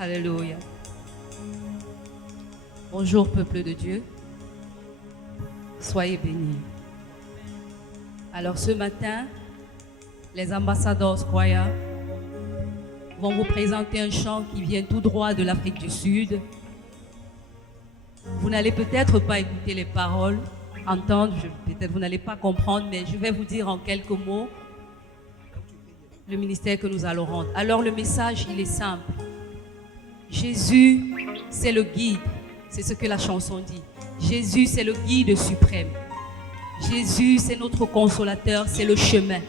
Alléluia. Bonjour peuple de Dieu. Soyez bénis. Alors ce matin, les ambassadeurs Choir vont vous présenter un chant qui vient tout droit de l'Afrique du Sud. Vous n'allez peut-être pas écouter les paroles, entendre, peut-être vous n'allez pas comprendre, mais je vais vous dire en quelques mots le ministère que nous allons rendre. Alors le message, il est simple. Jésus, c'est le guide. C'est ce que la chanson dit. Jésus, c'est le guide suprême. Jésus, c'est notre consolateur, c'est le chemin.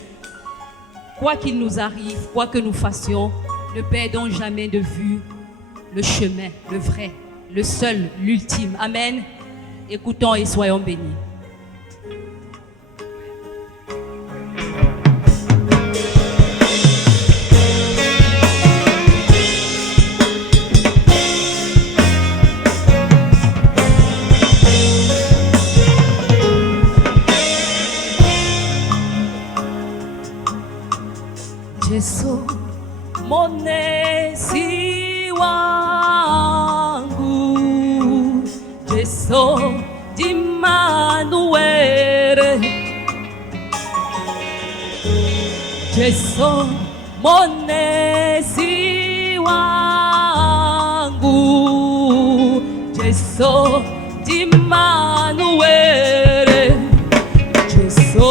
Quoi qu'il nous arrive, quoi que nous fassions, ne perdons jamais de vue le chemin, le vrai, le seul, l'ultime. Amen. Écoutons et soyons bénis. Yesu monesi wangu, Yesu Immanuel, Yesu monesi wangu, Yesu Immanuel, Yesu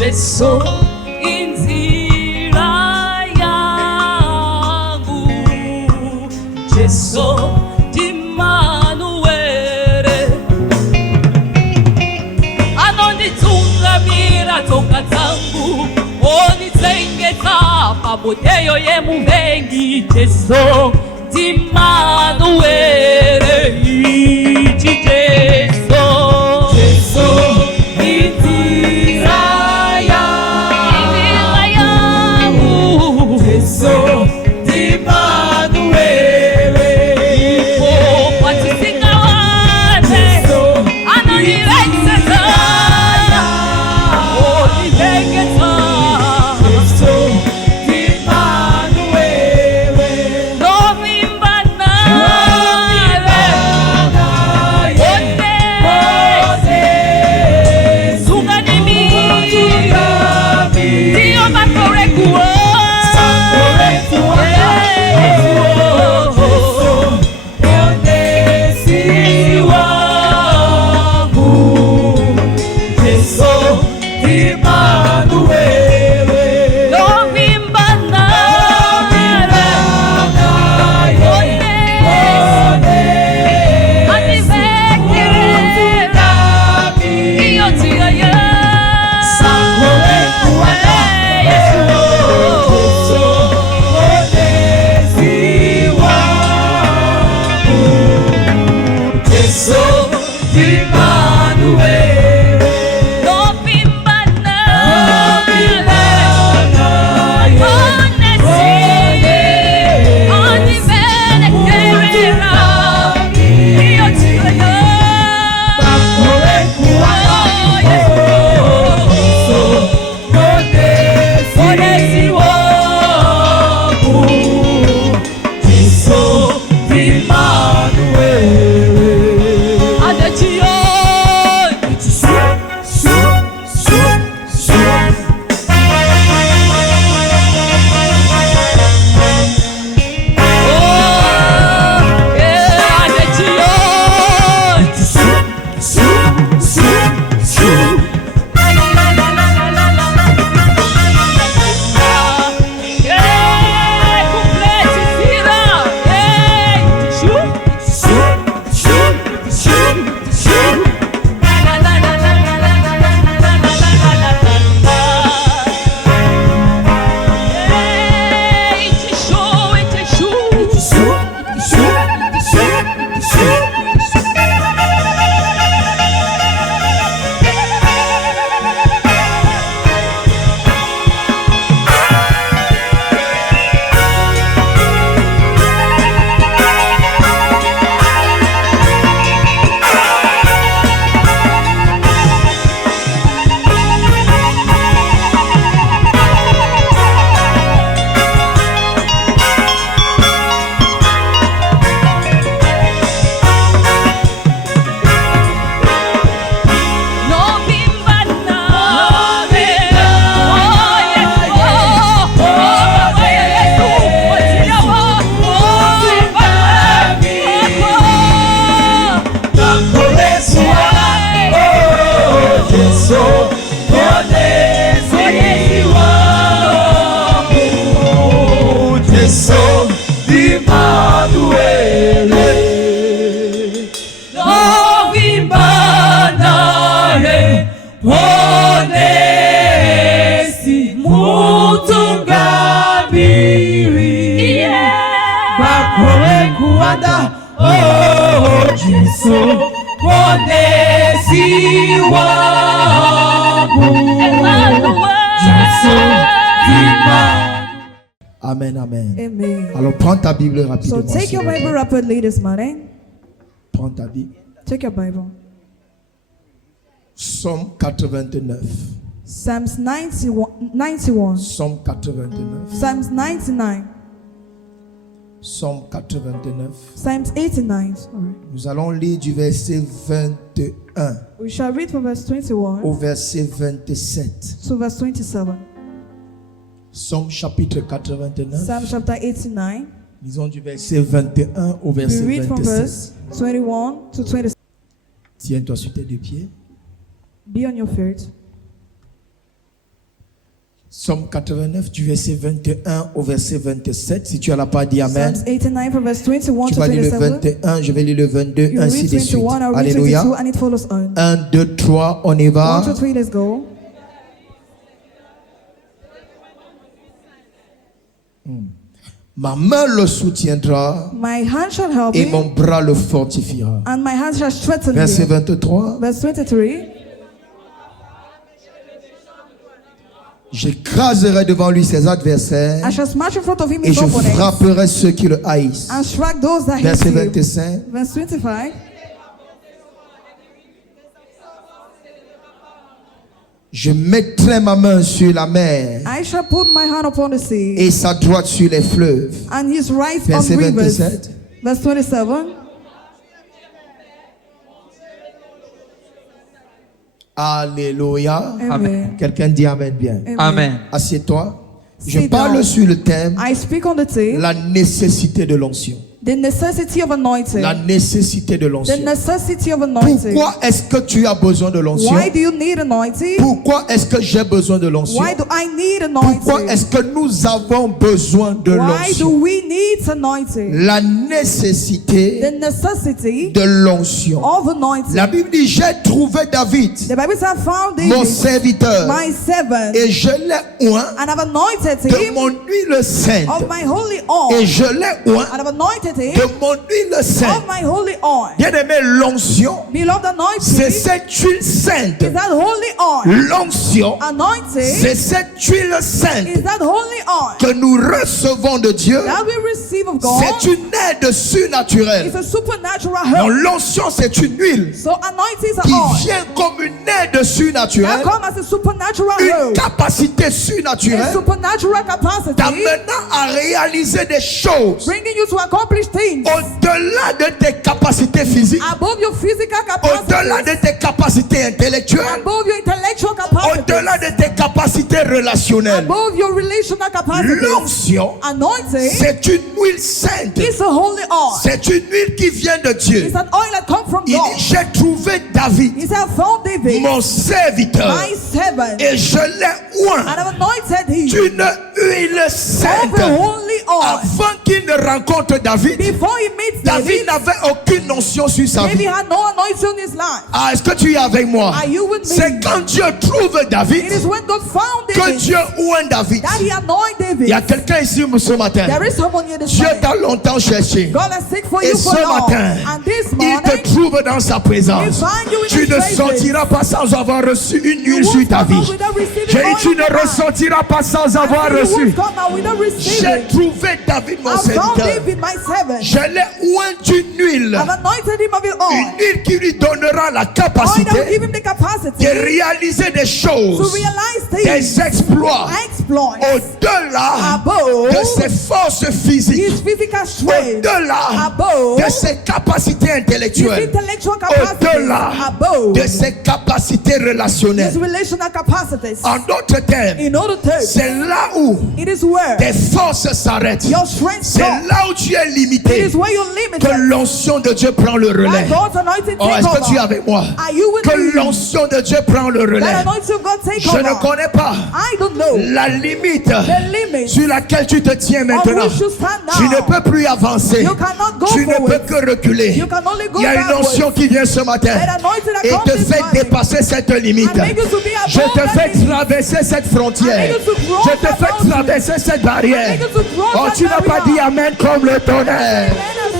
Yesu inzira yangu, Yesu Immanuel, anonditungamira toka zangu, onitsengeta pamoteyo ye muvengi, Yesu Immanuel, Kuada, oh, Jesu, Wonesi wangu, Jesu, Amen, amen. Amen. Alors prends ta Bible rapidement. So take your Bible rapidly this morning. Prends ta Bible. Take your Bible. Psaume 89. Psalms 91. Psaume 89. Psalms 99. Psaume 89. Psalms 89. Sorry. Nous allons lire du verset 21 We shall read from verse 21 au verset 27. to verse 27. Psaume chapitre 89. Psalm chapter 89. Lisons du verset 21 au We verset read from 27. verse 21 to 27. Tiens-toi sur tes deux pieds. Be on your feet. Psaume 89 du verset 21 au verset 27. Si tu as la part, dis Amen. Psalms 89 from verse 21 Tu to vas lire le 27. 21, je vais lire le 22, You ainsi read de suite. 21, I'll read Alléluia. 22, and it follows on. 1, 2, 3, on y 1, va. 2, 3, let's go. Ma main le soutiendra My hand shall help et me, mon bras le fortifiera. and my hand shall strengthen Verset me. 23. Verse 23. J'écraserai devant lui ses adversaires I shall smash in front of him et his je opponents, frapperai ceux qui le haïssent. and strike those that hate Verset him. 25. Verse 25. Je mettrai ma main sur la mer I shall put my hand upon the sea, et sa droite sur les fleuves. and his right on Verset rivers. 27. Verse 27. Alléluia. Amen. Quelqu'un dit Amen bien. Amen. Assieds-toi. Je Sit parle down. sur le thème I speak on the theme, la nécessité de l'onction. the necessity of anointing. La nécessité de The l'onction. necessity of anointing. Pourquoi est-ce que tu as besoin de l'onction? Why do you need anointing? Pourquoi est-ce que j'ai besoin de l'onction? Why do I need Pourquoi anointing? est-ce que nous avons besoin de Why do l'onction? we need anointing? La nécessité The necessity de l'onction. of anointing. La Bible dit, j'ai trouvé David, The Bible says, I found mon David, serviteur, my servant, et je l'ai oint and I've anointed de him mon huile sainte. of my holy Et oil, je l'ai oint and I've anointed de him mon huile of sainte. my holy oil. Bien-aimé, l'onction, Beloved, c'est anointing cette huile sainte. is that holy oil. L'onction, Anointing c'est cette huile sainte is that holy oil que nous recevons de Dieu. that we receive of God. C'est une aide surnaturelle. It's a supernatural Non, help. l'onction, c'est une huile So anointing is an qui oil vient comme une aide that surnaturelle, comes as a supernatural une help, capacité a surnaturelle, supernatural capacity, t'amenant à réaliser des choses bringing you to accomplish things au-delà de tes capacités physiques, above your physical au-delà capacity, de tes capacités intellectuelles, above your intellectual capacity, au-delà de tes capacités relationnelles. above your relational capacity. L'onction, Anointing c'est une huile sainte. is a holy oil. C'est une huile qui vient de Dieu. It's an oil that comes from Il God. dit, j'ai trouvé David, He said, I found David, mon serviteur, my servant, et je l'ai oint and I've anointed him d'une huile of sainte. a holy oil. Avant qu'il ne rencontre David, Before he meets David David, n'avait aucune notion sur sa David vie. had no anointing in his life. Ah, est-ce que tu es avec moi? Are you with me? C'est quand Dieu trouve David It is when God found que David Dieu oint David. that he anointed Il y a David. quelqu'un ici ce matin. There is someone here this Dieu morning. t'a longtemps cherché. God has seek for Et you for ce long. matin, And this il morning, te trouve dans sa présence. He find you in Tu his ne presence. sortiras pas sans avoir reçu une you huile sur won't ta come out vie. without receiving J'ai dit, oil tu in your ne life. ressentiras pas sans avoir I said, you reçu. won't come out without receiving. J'ai trouvé David, mon I found serviteur. David, my servant. Je l'ai oint d'une huile. I've anointed him of his oil. Une huile qui lui donnera la Oil that will capacité give him the capacity de réaliser des to choses, realize things, des exploits exploits, au-delà above de ses forces physiques, his physical strength, au-delà above de ses capacités his intellectuelles, intellectual capacities, au-delà above de ses capacités his relationnelles. relational capacities. En d'autres termes, In other terms, c'est là où it is where tes forces s'arrêtent. your strength C'est stops. là où tu es It limité is where you're que limited. l'onction de Dieu prend le relais. That God's anointing Oh, take est-ce que tu es over. avec moi? Are you with Que me? l'onction de Dieu prend le relais. That anointing of God take Je ne over. connais pas I don't know la limite the limits sur laquelle tu te tiens on maintenant. which you stand now. Tu ne peux plus avancer. You cannot go Tu ne forward. peux que reculer. You can only go Il y a une backwards. onction qui vient ce matin That anointing that et comes te this fait morning dépasser cette limite. and make you to be above Je te that fais limit. traverser cette frontière. And make you to cross Je te that fais mountain. traverser cette And barrière. make you to cross Oh, are tu n'as very pas dit hard. Amen comme le tonnerre. Amen as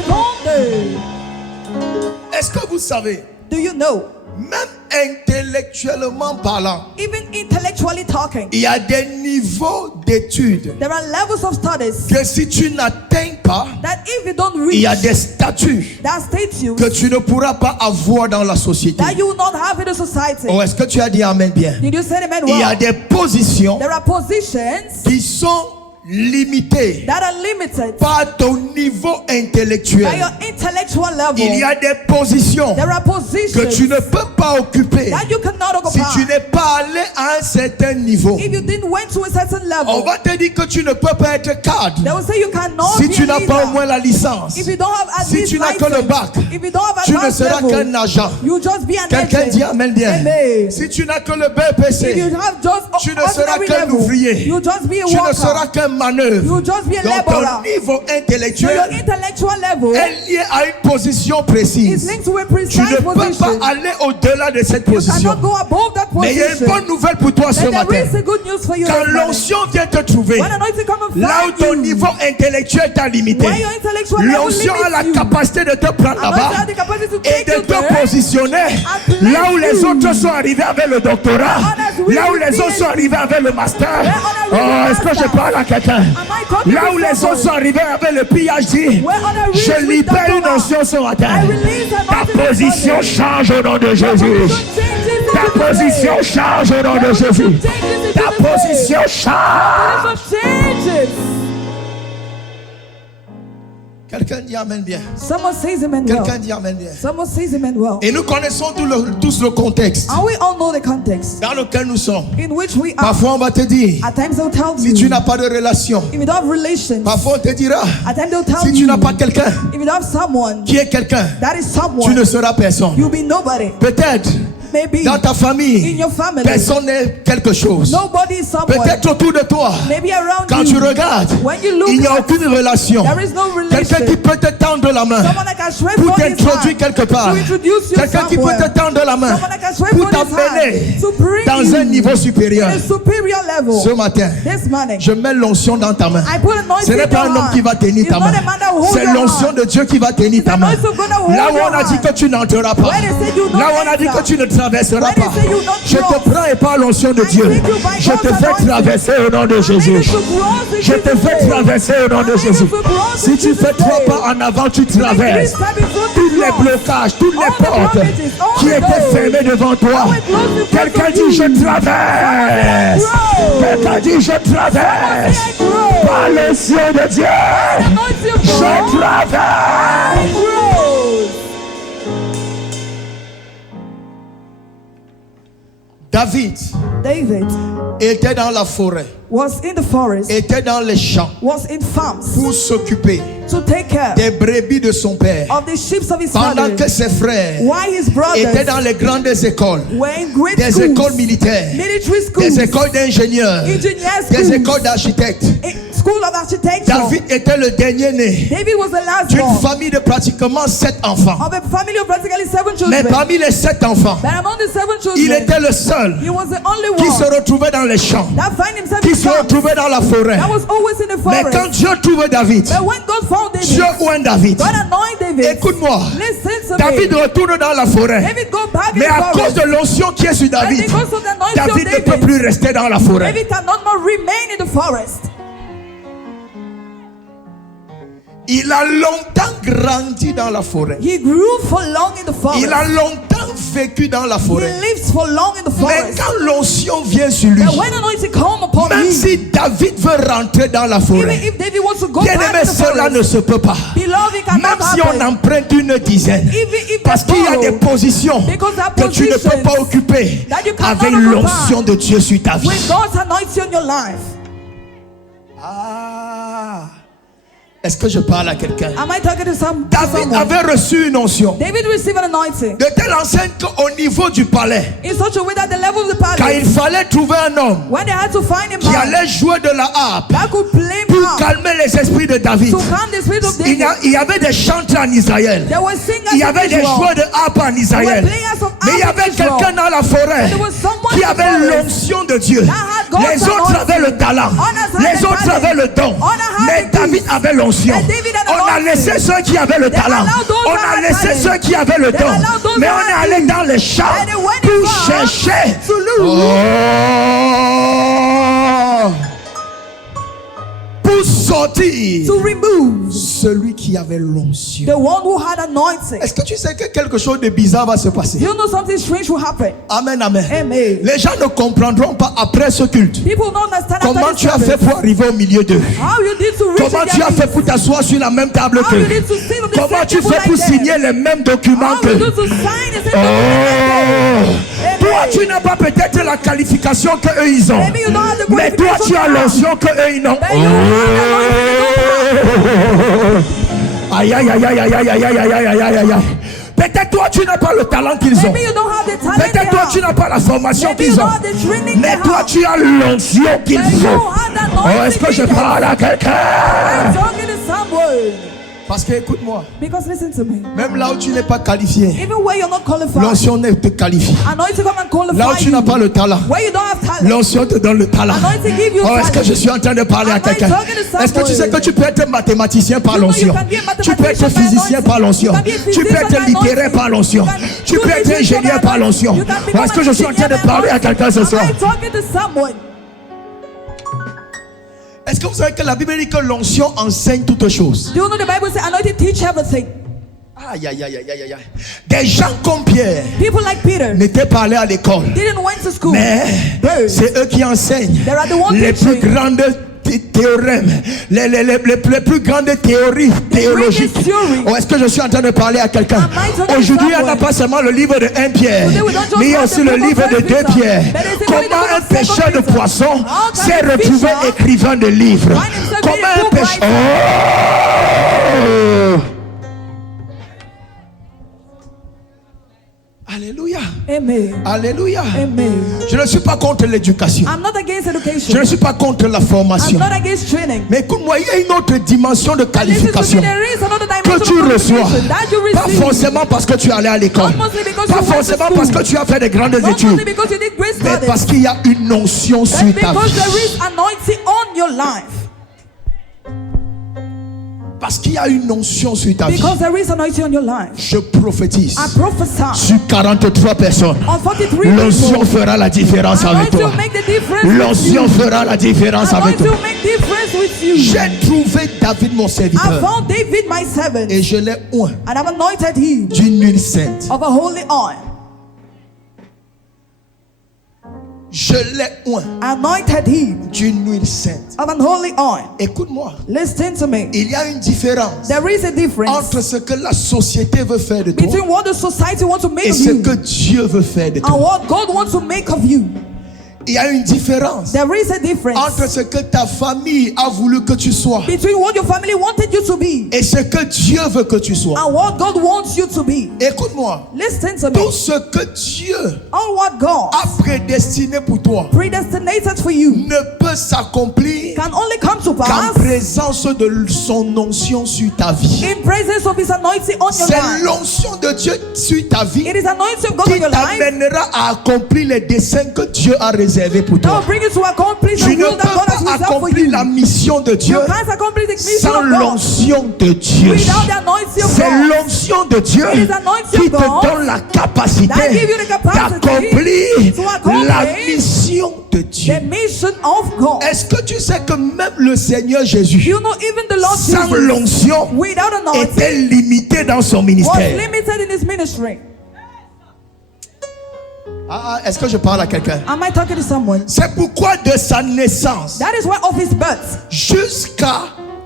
thunder. Est-ce que vous savez, Do you know? même intellectuellement parlant, Even intellectually talking, il y a des niveaux d'études there are levels of studies que si tu n'atteins pas, that if you don't il y a reach, des statuts that statues que tu ne pourras pas avoir dans la société. that you will not have in the society. Oh, est-ce que tu as dit Amen bien? Did you say amen Il y a well? des positions There are positions qui sont limitées that are limited par ton niveau by intellectuel. your intellectual level. Il y a des positions There are que positions tu ne peux pas occuper that you cannot si occupy tu n'es pas allé à un certain niveau. if you didn't went to a certain On level. va te dire que tu ne peux pas être cadre They will say you cannot si be tu a n'as pas au leader. moins la licence. If you don't have at Si least tu n'as que le license, bac, if you don't have tu ne advanced seras level, qu'un agent. you just be an Quelqu'un agent. dit Amen bien. Amen. Si tu n'as que le If you BPC, have just tu ne seras ordinary qu'un level, ouvrier. you just be a Tu ne seras worker. qu'un manœuvre. You just be a Donc ton laborer. niveau So your intellectuel intellectual level est lié à une position is précise. linked to a Tu precise ne peux position. pas aller au-delà de cette You position. cannot go above that Mais il y a une position. bonne nouvelle pour toi ce But matin. there is a good news for you Quand this morning. l'onction vient te trouver, When anointing come and là où find ton you, niveau intellectuel t'a limité, where your intellectual level l'onction a la limits you, capacité de te prendre anointing là-bas has the capacity to et take de you te there. positionner là où les autres sont arrivés avec le doctorat, là où les autres sont arrivés avec le master. Oh, est-ce que je parle à quelqu'un? Là où les autres sont arrivés avec le PhD, je libère une onction ce matin. Ta position change au nom de Jésus. Ta position change au nom de Jésus. Ta position change. Quelqu'un dit Amen bien. Someone says amen well. Quelqu'un dit Amen bien. Someone says amen well. Et nous connaissons tous le contexte And we all know the context dans lequel nous sommes. in which we are. Parfois on va te dire, At times they'll tell si tu you, n'as pas de relation. if you don't have relations, Parfois on te dira, at times they'll tell si tu you, n'as pas quelqu'un if you don't have someone, qui est quelqu'un, that is tu someone, ne seras personne. you'll be nobody. Peut-être Maybe dans ta in famille, your family, personne n'est quelque chose. nobody is someone. Peut-être autour de toi, Maybe around quand you, tu regardes, when you look il n'y a at, aucune relation. there is no Quelqu'un qui relation. peut te tendre la main Someone that can swipe pour on his t'introduire hand quelque part. to introduce you Quelqu'un qui peut somewhere. te tendre la main Someone that can swipe pour on his t'emmener hand to bring dans you un niveau supérieur. in a superior level. Ce matin, This morning, je mets l'onction dans ta main. I put anointing Ce n'est in pas your un homme hand. qui va tenir It's ta not main. a man that will hold C'est your l'onction hand. de Dieu qui va tenir ta main. It's the anointing of God that will Là hold où on your a dit hand. que tu n'entreras pas. Where they said you don't Là où on a dit enter. que tu ne traverseras Where they pas. say you don't Je te cross. prends et par l'onction de I Dieu. take you by Je te God's fais anointing. traverser au nom de I Jésus. need you to cross in Je te Jesus' fais name. traverser au nom de I need Jésus. you to cross Si in tu Jesus' fais 3 name. pas en avant, tu traverses. Like this, Tous les blocages, toutes les All the portes blockages, all qui the étaient doors. fermées devant toi. All the closed in front Quelqu'un of dit you. je traverse. Grow. Quelqu'un dit je traverse. I grow. Par le ciel de Dieu. Anointing of Je God. traverse. I grow. David David était dans la forêt, was in the forest, était dans les champs was in farms pour s'occuper to take care des brebis de son père. of the sheep of his Pendant father, que ses frères while his étaient brothers dans les grandes écoles, were in great des schools, écoles militaires, military schools, des écoles d'ingénieurs, engineer des schools, écoles d'architectes. school of architecture. David était le dernier né David was the last d'une born famille de pratiquement 7 enfants. of a family of practically 7 Mais children. parmi les 7 enfants, But among the 7 il children, était le seul he was the only qui se one retrouvait dans les champs, that find himself qui in se farms, retrouvait dans la forêt. that was always in the Mais forest. quand Dieu trouve David, But when God found David, Dieu oint David. God anointed David. Écoute-moi, Listen to David me. retourne dans la forêt. David go back in Mais the à cause forest. de l'onction qui est sur David, And because of the anointing David of ne peut David, plus rester dans la forêt. David cannot more remain in the forest. Il a longtemps grandi dans la forêt. He grew for long in the forest. Il a longtemps vécu dans la He forêt. lives for long in the Mais forest. quand l'onction vient sur lui, But when anointing come upon même him, si David veut rentrer dans la even forêt, if David wants to go bien back aimé, in the cela ne forest, se peut pas. beloved, it cannot Même si on happen. emprunte une dizaine. Even if Parce they qu'il y a follow, des positions because there are que tu ne peux positions pas occuper that you cannot avec occupy l'onction de Dieu sur ta vie. with God's anointing on your life. Ah. Est-ce que je parle à quelqu'un? Am I talking to David someone? avait reçu une onction David received an anointing de telle enseigne qu'au niveau du palais, in such a way that the level of the quand il palace, fallait trouver un homme when they had to find him qui allait jouer de la harpe that could play pour harp calmer les esprits de David, to calm the spirit of David, il y avait des chanteurs en Israël, there were singers il y in avait des Israel. joueurs de harpe en Israël, There were players of mais il y harp in avait Israel. quelqu'un dans la forêt There was someone qui in the avait forest l'onction de Dieu. that had God's Les autres anointing. avaient le talent. Others had Les the autres talent. avaient le don. Others had Mais the David gifts. avait l'onction. And David had the On a anointing. laissé ceux qui avaient le They talent. allowed those On that a had laissé talent. ceux qui avaient le They don. allowed those Mais that on est had allé gifts. dans les champs And they went pour far chercher. to loot. Oh. Pour sortir To remove celui qui avait l'onction. the one who had anointing. Est-ce que tu sais que quelque chose de bizarre va se passer? You know something strange will happen. Amen, amen. Amen. Les gens ne comprendront pas après ce culte. People don't understand Comment after tu this as fait service. pour arriver au milieu d'eux? How you did to reach Comment in tu their as fait midst. pour t'asseoir sur la même table How you qu'eux? did to sit on the Comment same tu table fais pour like them. signer les mêmes documents How you do qu'eux? to sign the same Oh! document Toi, like them. tu n'as pas peut-être la qualification qu'eux ils ont. Maybe you don't have the Mais toi, tu as qualification l'onction qu'eux ils n'ont. But you have the Aïe, aïe, aïe, aïe, aïe, aïe, aïe, aïe, aïe, aïe, aïe, aïe. Peut-être toi, tu n'as pas le talent qu'ils ont. Maybe you don't have the talent they Peut-être toi, tu have. n'as pas la formation Maybe you qu'ils don't ont. have the training Mais they toi, have. tu as l'onction qu'il But you faut. have the Oh, est-ce que je anointing. parle à quelqu'un? I'm talking to someone. Parce que écoute-moi, Because listen to me. même là où tu n'es pas qualifié, Even where you're not qualified, l'onction te qualifie. anointing come and qualify Là où tu you. n'as pas le talent, Where you don't have talent, l'onction te donne le talent. anointing give you Oh, est-ce que talent. je suis en train de parler à Am I quelqu'un? talking to someone? Est-ce que tu sais que tu peux être mathématicien par You know l'onction? you can be a Tu peux être mathematician by physicien par l'onction. anointing. You can be a Tu peux physician être by littéraire anointing. par l'onction. You can Tu do peux être musician ingénieur by par l'onction. anointing. You can become Est-ce que je suis en train de an parler à engineer quelqu'un ce by soir? anointing. Am I talking to someone? Est-ce que vous savez que la Bible dit que l'onction enseigne toutes choses? Do you know the Bible says anointing teach everything? Aïe, aïe, aïe, aïe, aïe, aïe. Des gens comme Pierre People like Peter n'étaient pas allés à l'école. didn't went to school. Mais Birds. c'est eux qui enseignent They are the ones les plus teaching. grandes théorèmes, les plus grandes théories théologiques. greatest theory. Oh, est-ce que je suis en train de parler à quelqu'un? Am I talking to Aujourd'hui, il n'y a someone? pas seulement le livre de 1 Pierre, Today we don't just mais il y a have aussi the le book of livre de 1 2 Peter. Pierre. But it's even Comment the book un of 2 pêcheur de Peter. poissons How can s'est a retrouvé fisher écrivain de livres? find himself Comment being a un book pêcheur... Oh! Alléluia. Amen. Alléluia. Amen. Je ne suis pas contre l'éducation. I'm not against Je education. ne suis pas contre la I'm formation. not against training. Mais écoute-moi, il y a une autre dimension de Listen to me, qualification there is another que dimension tu of reçois. qualification that you Pas receive. forcément parce que tu es allé à l'école. Not mostly because Pas you went to forcément school. parce que tu as fait des grandes Not only études. because you did great Mais studies. parce qu'il y a une onction That's sur ta because there vie. is anointing on your life. Parce qu'il y a une onction sur ta vie. Because there is anointing on your life. Je prophétise I prophesy sur 43 personnes. on 43 L'onction people. fera la différence avec Anointing toi. will make the difference with L'onction you. fera la différence avec Anointing toi. will make difference with you. J'ai trouvé David mon I serviteur found David my servant et je l'ai oint and I've anointed him d'une huile sainte. of a holy oil. Je l'ai oint Anointed him d'une huile sainte. of an holy oil. Écoute-moi, Listen to me. il y a une différence There is a difference entre ce que la société veut faire de toi between what the society wants to make et of ce you que Dieu veut faire de and toi. what God wants to make of you. Il y a une différence There is a difference entre ce que ta famille a voulu que tu sois between what your family wanted you to be et ce que Dieu veut que tu sois. and what God wants you to be. Écoute-moi, Listen to tout me. ce que Dieu All what God a prédestiné pour toi predestinated for you ne peut s'accomplir can only come to qu'en pass présence de son onction sur ta vie. in presence of His anointing on your C'est life. l'onction de Dieu sur ta vie It is anointing of God on qui your life t'amènera à accomplir les desseins que Dieu a réservés pour that will toi. bring you to accomplish the Tu ne will that God has peux pas reserved for accomplir you. la mission de Dieu You can't accomplish the mission sans of God l'onction de Dieu. without the anointing of C'est God. l'onction de Dieu It is anointing qui of te God donne la capacité that give you the capacity d'accomplir to accomplish la mission de Dieu. The mission of God. Est-ce que tu sais que même le Seigneur Jésus, You know, even the Lord sans Jesus, l'onction, without anointing, était limité dans son was ministère? limited in His ministry. Est-ce que je parle à quelqu'un? Am I talking to someone? C'est pourquoi de sa naissance That is why of His birth jusqu'à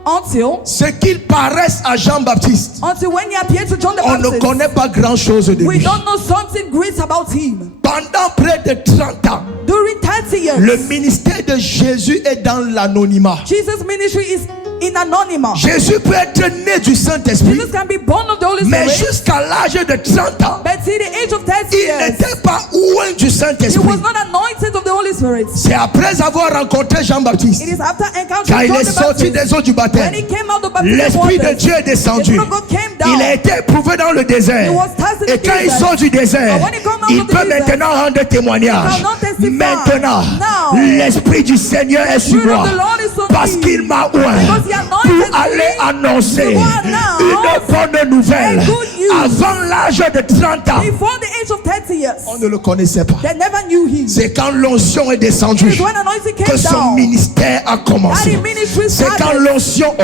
until ce qu'il paraisse à Jean-Baptiste, when He appeared to John the on ne Baptist, connaît pas grand-chose de we lui. don't know something great about Him. Pendant près de 30 ans, During 30 years, le ministère de Jésus est dans l'anonymat. Jesus' ministry is in anonymous. Jésus peut être né du Saint-Esprit, Jesus can be born of the Holy mais Spirit, jusqu'à l'âge de 30 ans, but see the age of 30 il years, n'était pas oint du he Saint-Esprit. was not anointed of the Holy Spirit. C'est après avoir rencontré Jean-Baptiste, It is after encountering quand il John est the sorti Baptist, des eaux du baptême, when he came out of baptism l'Esprit de waters, Dieu est the descendu. Spirit of God came down. Il a été éprouvé dans le désert. He was tested in Et the quand il desert. sort du désert, And when he come out il of the peut desert, maintenant rendre témoignage. he cannot testify. Maintenant, Now, l'Esprit du Seigneur est sur Spirit moi of the Lord is on parce me. qu'il m'a oint Because he anointed pour aller me annoncer to go announce une bonne nouvelle a good news. avant l'âge de 30 ans. Before the age of 30 years, On ne le connaissait pas. they never knew him. C'est quand l'onction est It descendue is when anointing que came son down ministère a that commencé. his ministry C'est quand started. l'onction... Oh!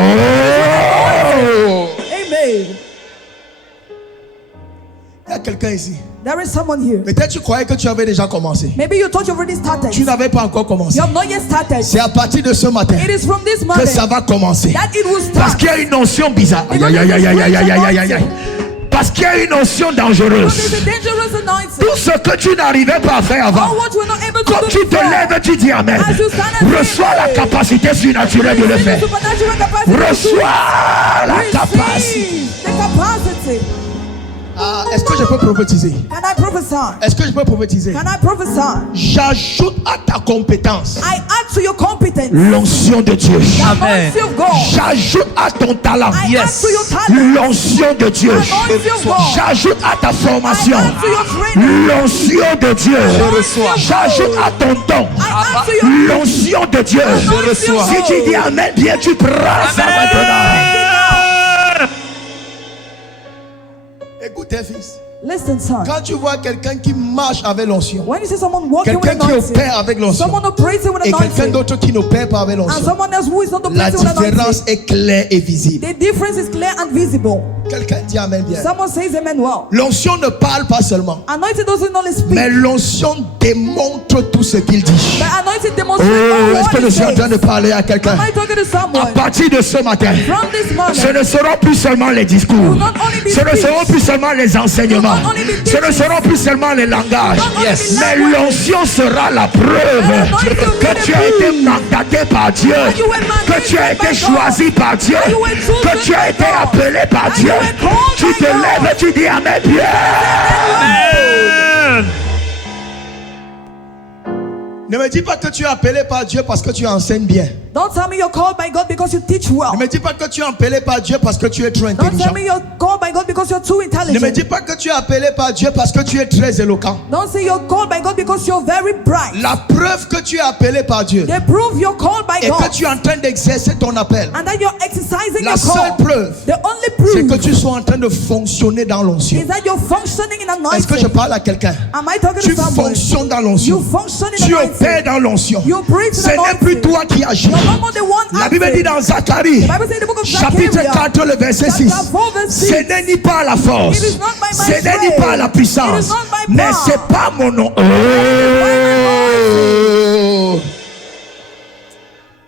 Amen. Il y a quelqu'un ici. There is someone here. Peut-être tu croyais que tu avais déjà commencé. Maybe you thought you already started. Tu n'avais pas encore commencé. You have not yet started. C'est à partir de ce matin It is from this que moment ça va commencer. that it will Parce start. qu'il y a une notion bizarre. Aïe, aïe, aïe, aïe, aïe, aïe, aïe, aïe, aïe, aïe. Parce qu'il y a une notion Because dangereuse. it's a dangerous anointing. Tout ce que tu n'arrivais pas à faire All avant, what you were not able to quand do tu te before, lèves, tu dis Amen. as you stand and Reçois la pray, capacité surnaturelle de le receive faire. the supernatural capacity to do it. Reçois la capacité. Receive the capacity. Ah, est-ce que je peux prophétiser? Can I prophesy? Est-ce que je peux prophétiser? Can I prophesy? J'ajoute à ta compétence I add to your competence l'onction de Dieu. the anointing of God. J'ajoute à ton talent I add to your talent l'onction de Dieu. the anointing of God. J'ajoute à ta formation I add to your training l'onction de Dieu. reçois. J'ajoute à ton don I add to your l'onction de Dieu. Je reçois. Si tu dis Amen, bien tu prends ça maintenant. Écoute, fils. Listen, son. Quand tu vois quelqu'un qui marche avec l'onction, When you see someone walking with quelqu'un qui anointing, opère avec l'onction, someone operating with et quelqu'un anointing, d'autre qui n'opère pas avec and l'onction, someone else who is not la operating with différence anointing, est claire et visible. the difference is clear and visible. Quelqu'un dit Amen bien. Someone says amen well. L'onction ne parle pas seulement, Anointing doesn't only speak, mais l'onction démontre tout ce qu'il dit. but anointing demonstrates Oh, est-ce que what je he suis en train says. de parler à quelqu'un? Am I talking to À someone? partir de ce matin, From this moment, ce ne seront plus seulement les discours, not only be ce ne speech, seront plus seulement les enseignements, not only be ce ne teaching, seront plus seulement les langages, not only be mais language, l'onction sera la preuve anointing will que be tu the as été proof. mandaté par Dieu, you were mandated que tu as by été God. choisi par Dieu, you were chosen que tu as by été God. appelé par And Dieu. you were called Tu by te God. lèves, tu dis Amen bien. Ne me dis pas que tu es appelé par Dieu parce que tu enseignes bien. Don't tell me you're called by God because you teach well. Ne me dis pas que tu es appelé par Dieu parce que tu es trop Don't tell intelligent. me you're called by God because you're too Ne me intelligent. dis pas que tu es appelé par Dieu parce que tu es très éloquent. Don't say you're called by God because you're very bright. La preuve que tu es appelé par Dieu They prove you're called by et que God tu es en train d'exercer ton appel, and that you're exercising la your seule call. preuve, The only c'est que proof tu sois en train de fonctionner dans l'onction. is that you're functioning in Est-ce que je anointing. parle à quelqu'un? Am I talking Tu to someone? fonctionnes dans You l'onction. function in Tu opères anointing. dans l'onction. You breathe in Ce n'est plus anointing. toi qui agis. You're not the one La Bible dit acting. dans Zacharie, The Bible says in the book of chapitre Zechariah, 4, le verset 6, chapter 4, verse 6, ce n'est ni par la force, It is not by my ce n'est ni strength. par la puissance, It is not by mais power. c'est pas mon nom. Oh.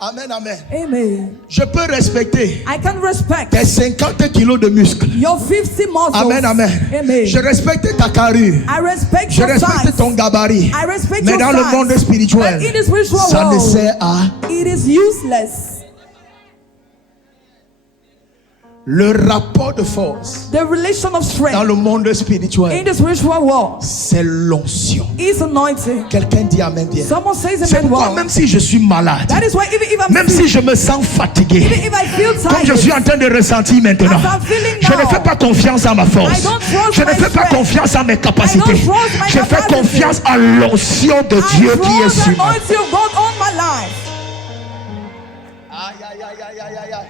Amen, amen. Amen. Je peux respecter I can respect tes 50 kilos de muscles. your 50 muscles. Amen, amen. Amen. Je respecte ta carrure. I respect Je your respecte size. ton gabarit. I respect Mais your dans le size. monde spirituel, But in the spiritual ça ne world, sert à... it is useless. Le rapport de force The relation of dans strength le monde in spirituel, the spiritual world c'est l'onction. is anointing. Quelqu'un dit Amen bien. Someone says C'est amen pourquoi well. même si je suis malade, That is why even if I'm même sick, si je me sens fatigué, even if I feel comme je suis tired, en train de ressentir maintenant, as I'm feeling je ne now, fais pas confiance à ma force. I don't trust Je ne my fais pas strength. confiance à mes capacités. I don't trust my Je fais capacity. confiance à l'onction de Dieu I qui est trust the sur moi. anointing of God on my life. Aïe, aïe, aïe, aïe, aïe, aïe, aïe.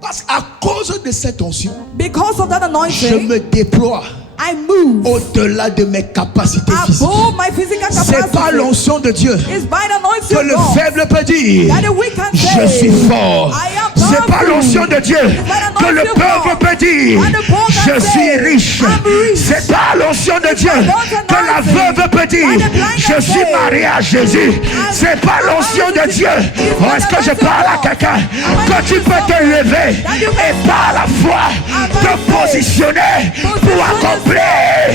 Parce qu'à cause de cette onction, Because of that je anointing, me déploie I move au-delà de mes capacités physiques. above my physical C'est pas capacity. l'onction de Dieu It's by the anointing que of le God faible peut dire that the weak can je say, suis fort. I am C'est pas powerful. l'onction de Dieu by the que le anointing of pauvre God peut dire that the poor can je say, suis riche. I'm rich. C'est pas l'onction de Dieu by God's que la anointing veuve peut dire that the blind je can suis say, marié à Jésus. C'est pas l'onction de Dieu. It's Oh, by est-ce the que je anointing parle à of God. quelqu'un Am I que tu talking peux to te someone lever that you et can par la foi by te faith positionner pour position accomplir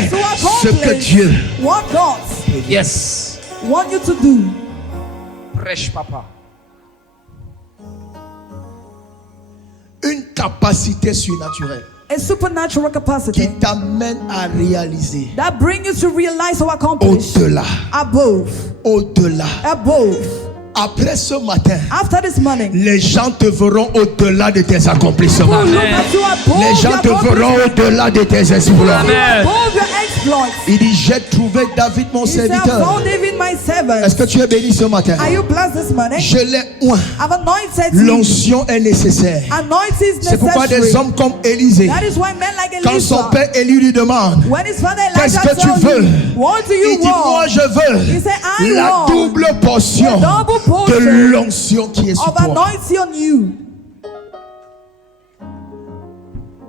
to ce que accomplish Dieu what God Yes. want you to do. Prêche, papa. une capacité surnaturelle A supernatural qui capacity t'amène à réaliser that brings you to realize or accomplish au-delà, above. au-delà. Above. Après ce matin, After this morning, les gens te verront au-delà de tes accomplissements. people look at you above Les gens your te verront accomplishment. au-delà de tes exploits. Above your exploits. Il dit, j'ai trouvé David mon He said, I serviteur. found David my servant. Est-ce que tu es béni ce matin? Are you blessed this morning? Je l'ai oint. I've anointed you. L'onction est nécessaire. Anointing is C'est pourquoi des necessary. hommes comme Élisée, That is why men like quand son Elisha, père Élie lui demande, when his father qu'est-ce Elijah que tu told veux? him, what do Il you dit, moi want? je veux He said, I la want double portion the double de portion l'onction qui est sur of toi. anointing on you.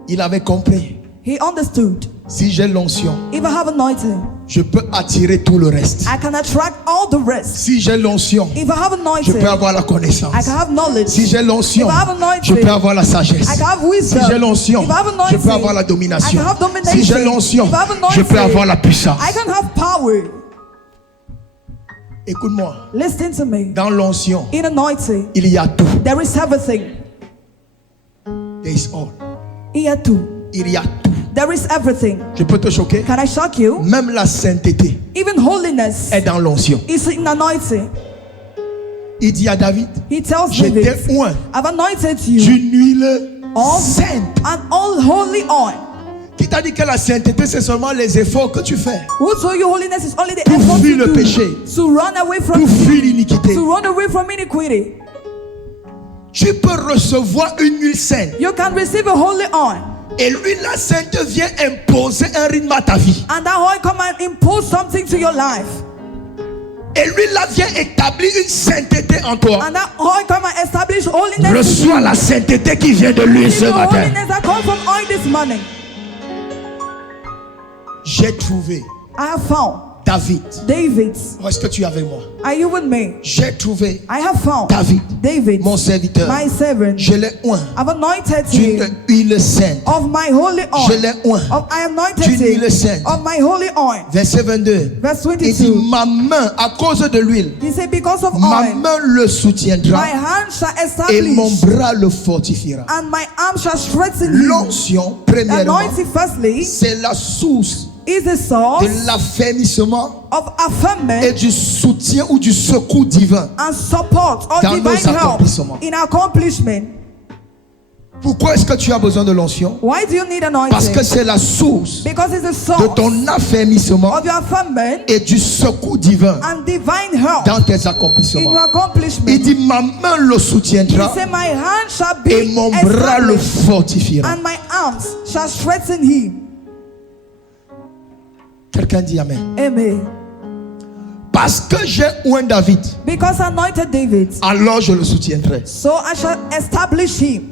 Il avait compris. He understood. Si j'ai l'onction, If I have anointing, je peux attirer tout le reste. I can attract all the rest. Si j'ai l'onction, If I have je anointing, peux avoir la connaissance. I can have knowledge. Si j'ai l'onction, If I have anointing, je peux avoir la sagesse. I can have Si wisdom. j'ai l'onction, If I have je anointing, peux avoir la domination. I can have domination. Si j'ai l'onction, If I have je peux anointing, avoir la puissance. I can have power. Écoute-moi, Listen to me. dans l'onction, In anointing, il y a tout. there is everything. There is all. Il y a tout. Il y a tout. There is everything. Je peux te choquer? Can I shock you? Même la sainteté Even holiness est dans l'onction. is in anointing. Il dit à David, He tells je David, t'ai oint I've anointed you d'une huile Of- sainte. and all holy oil. Qui t'a dit que la sainteté, c'est seulement les efforts que tu fais Who told you holiness is only the pour effort fuir to le do péché, to run away from pour sin, fuir l'iniquité. to run away from iniquity. Tu peux recevoir une huile sainte. You can receive a holy oil, Et l'huile la sainte vient imposer un rythme à ta vie. and that oil come and impose something to your life, Et l'huile là vient établir une sainteté en toi. and that oil come and establish holiness. in Reçois you. la sainteté qui vient de l'huile Receive ce the matin. holiness that comes from oil this morning. J'ai trouvé I have found David. David. Oh, est-ce que tu es avec moi? Are you with me? J'ai trouvé I have found David, David, mon serviteur. my servant. Je l'ai oint I've anointed you d'une huile sainte. of my holy Je oil. l'ai oint I anointed d'une you huile sainte. of my holy oil. Verset 22. Verse Il dit, 22. ma main, à cause de l'huile, He said, because of ma oil, main le soutiendra my hand shall et mon establish, bras le fortifiera. and my arm shall strengthen you. L'onction, premièrement, Anointing, firstly, c'est la source is the source de l'affermissement of affirmation et du soutien ou du secours divin. and support or Dans nos divine help accomplissements. in accomplishment. Pourquoi est-ce que tu as besoin de l'onction? Why do you need Parce que anointing? c'est la source Because it's the de source ton affermissement of your affirmation et du secours divin and divine help dans tes in your accomplissements. accomplishment. Il dit, ma main le He soutiendra said, my hand shall be et mon bras le established, fortifiera. and my arms shall strengthen him. Quelqu'un dit Amen. Amen. Parce que j'ai oint David, Because I anointed David, alors je le soutiendrai. so I shall establish him.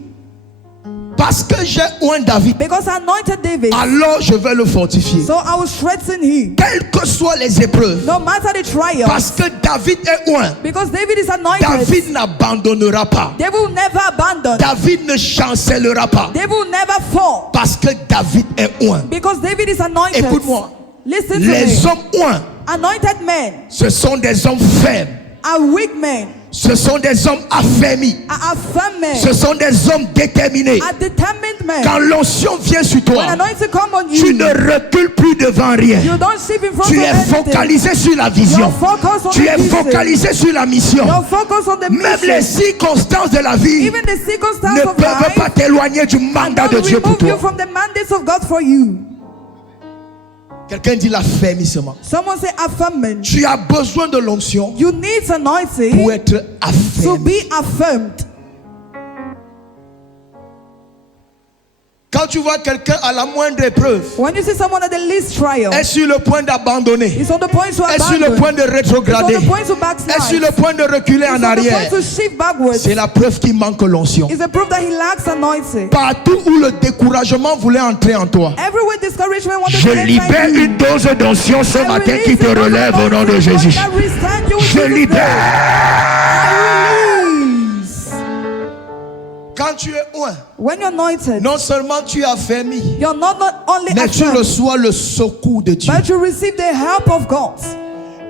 Parce que j'ai oint David, Because I anointed David, alors je vais le fortifier. so I will strengthen him. Quelles que soient les épreuves, No matter the trial, parce que David est oint, because David is anointed, David n'abandonnera pas. they will never abandon. David ne chancellera pas. They will never fall. Parce que David est oint. Because David is anointed. Écoute-moi. Listen to Les me. hommes oints, Anointed men ce sont des hommes fermes. are weak men, Ce sont des hommes affermis. are firm men, Ce sont des hommes déterminés. are determined men. Quand l'onction vient sur When toi, anointing come on tu you, ne recules plus devant rien. you don't sit in front Tu of es anything. focalisé sur la You're vision. focused on Tu the es vision. focalisé sur la mission. You're focused on the Même les mission. circonstances de la vie Even the circumstances ne of peuvent life pas t'éloigner du mandat de don't Dieu pour remove you toi. from the mandates of God for you. Quelqu'un dit l'affermissement. Someone say affirmation. Tu as besoin de l'onction You need anointing pour être to affermi. be affirmed. Quand tu vois quelqu'un à la moindre épreuve, When you see someone at the least trial, est sur le point d'abandonner, it's on the point to est sur le abandon. point de It's on rétrograder, the point to est backslide. sur le point de reculer It's en on the arrière, point to shift backwards. c'est la preuve qu'il manque l'onction. It's a proof that he lacks anointing. Partout où le découragement voulait entrer en toi, Everywhere discouragement wanted je to enter libère in you. une dose d'onction ce I matin release qui te a dose of relève au nom de anointing Jésus. that withstand you in Je Jesus' name. libère. I release. Quand tu es oint, When you're anointed, non seulement tu as affermi, you're not only mais tu affirmed, reçois le secours de Dieu. but you receive the help of God.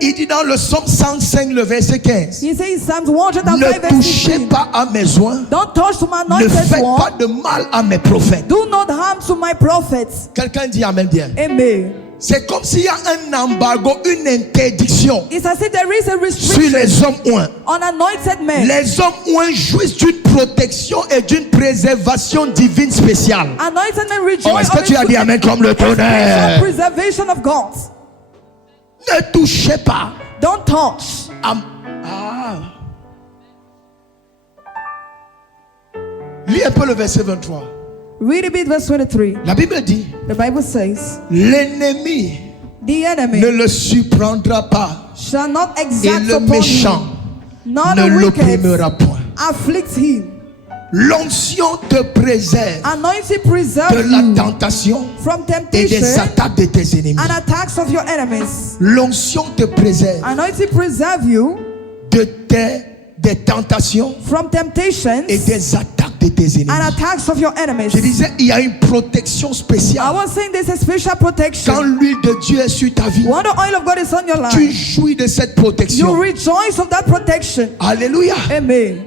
Il dit dans le psaume 105, le verset 15. He says Psalms 105 Ne verse touchez 15. pas à mes oins. Don't touch to my Ne anointed faites pas one. de mal à mes prophètes. Do not harm to my prophets. Quelqu'un dit amen bien. Amen. C'est comme s'il y a un embargo, une interdiction It's as if there is a sur restriction les hommes oints. on anointed men. Les hommes oints jouissent d'une protection et d'une préservation divine spéciale. Anointed men Oh, rejoice est-ce que tu as dit amen comme le special tonnerre? preservation of God. Ne touchez pas. Don't touch. Lis un peu le verset 23. Read a bit verse 23. La Bible dit, The Bible says, l'ennemi the enemy ne le surprendra pas shall not et exact le upon méchant him, nor ne the wicked l'opprimera point. afflict him. L'onction te préserve Anointing de preserve la you tentation from et des temptation attaques de tes ennemis. and attacks of your enemies. L'onction te préserve Anointing preserve you des tentations from temptations et des attaques de tes ennemis. and attacks of your Je enemies. disais, il y a une protection I spéciale. was saying there's a special Quand protection. l'huile de Dieu est sur ta vie, When the oil of God is on your tu life, jouis de cette you protection. rejoice of that protection. Alléluia. Amen.